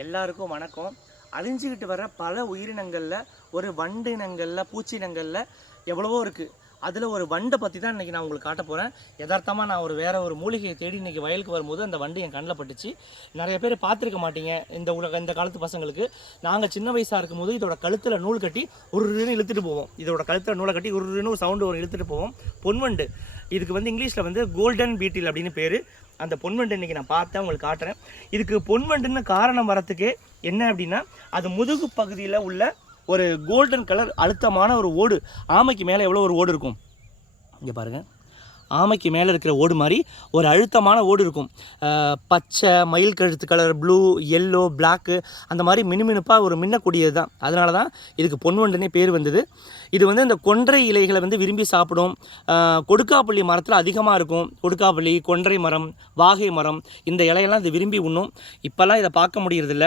எல்லாருக்கும் வணக்கம். அழிஞ்சிக்கிட்டு வர பல உயிரினங்களில் ஒரு வண்டினங்களில் பூச்சினங்களில் எவ்வளவோ இருக்குது. அதில் ஒரு வண்டை பற்றி தான் இன்றைக்கி நான் உங்களுக்கு காட்ட போகிறேன். யதார்த்தமாக நான் வேறு ஒரு மூலிகையை தேடி இன்றைக்கி வயலுக்கு வரும்போது அந்த வண்டு என் கண்ணில் பட்டுச்சு. நிறைய பேர் பார்த்துருக்க மாட்டீங்க இந்த காலத்து பசங்களுக்கு. நாங்கள் சின்ன வயசாக இருக்கும்போது இதோட கழுத்தில் நூல் கட்டி உருன்னு இழுத்துட்டு போவோம். இதோட கழுத்தில் நூலை கட்டி உருன்னு ஒரு சவுண்டு ஒரு இழுத்துட்டு போவோம். பொன்வண்டு, இதுக்கு இங்கிலீஷில் கோல்டன் பீட்டில் அப்படின்னு பேர். அந்த பொன்வண்டு இன்றைக்கி நான் பார்த்தேன், உங்களுக்கு காட்டுறேன். இதுக்கு பொன்வண்டுன்னு காரணம் வரத்துக்கு என்ன அப்படின்னா, அது முதுகு பகுதியில் உள்ள ஒரு கோல்டன் கலர் அழுத்தமான ஒரு ஓடு. ஆமைக்கு மேலே எவ்வளோ ஒரு ஓடு இருக்கும், இங்கே பாருங்கள். ஆமைக்கு மேலே இருக்கிற ஓடு மாதிரி ஒரு அழுத்தமான ஓடு இருக்கும். பச்சை, மயில் கழுத்து கலர், ப்ளூ, எல்லோ, பிளாக்கு, அந்த மாதிரி மினுமினுப்பாக ஒரு மின்னக்கூடியது தான். அதனால தான் இதுக்கு பொன்வண்டுனே பேர் வந்தது. இது இந்த கொன்றை இலைகளை விரும்பி சாப்பிடும். கொடுக்காப்புள்ளி மரத்தில் அதிகமாக இருக்கும். கொடுக்காப்புள்ளி, கொன்றை மரம், வாகை மரம், இந்த இலையெல்லாம் இது விரும்பி உண்ணும். இப்போல்லாம் இதை பார்க்க முடியறதில்ல.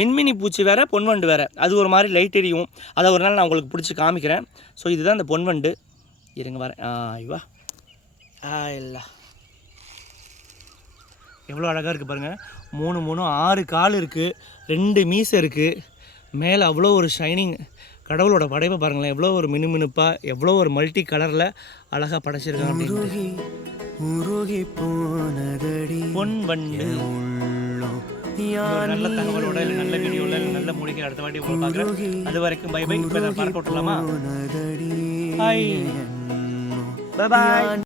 மின்மினி பூச்சி வேறு, பொன்வண்டு வேறு. அது ஒரு மாதிரி லைட் எரியும். அதை ஒரு நாள் நான் உங்களுக்கு பிடிச்சி காமிக்கிறேன். ஸோ இதுதான் இந்த பொன்வண்டு. இருங்க வரேன். ஐவா இல்லை, எவ்வளோ அழகாக இருக்குது பாருங்கள். 6 கால் இருக்குது, 2 மீசை இருக்குது. மேலே அவ்வளோ ஒரு ஷைனிங். கடவுளோட படைப்பை பாருங்களேன், எவ்வளோ ஒரு மினுமினுப்பாக, எவ்வளோ ஒரு மல்டி கலரில் அழகாக படைச்சிருக்காங்க அப்படின்ட்டு. பொன்வண்டு நல்ல தகவலோட இல்லை நல்ல வீடியோவில் இல்லை நல்ல மூலிகை அடுத்த வாட்டி உங்களை பார்க்குறேன். அது வரைக்கும் பை பை. இப்போ நான் பறக்க விட்டுலாமா? பாய் பாய்.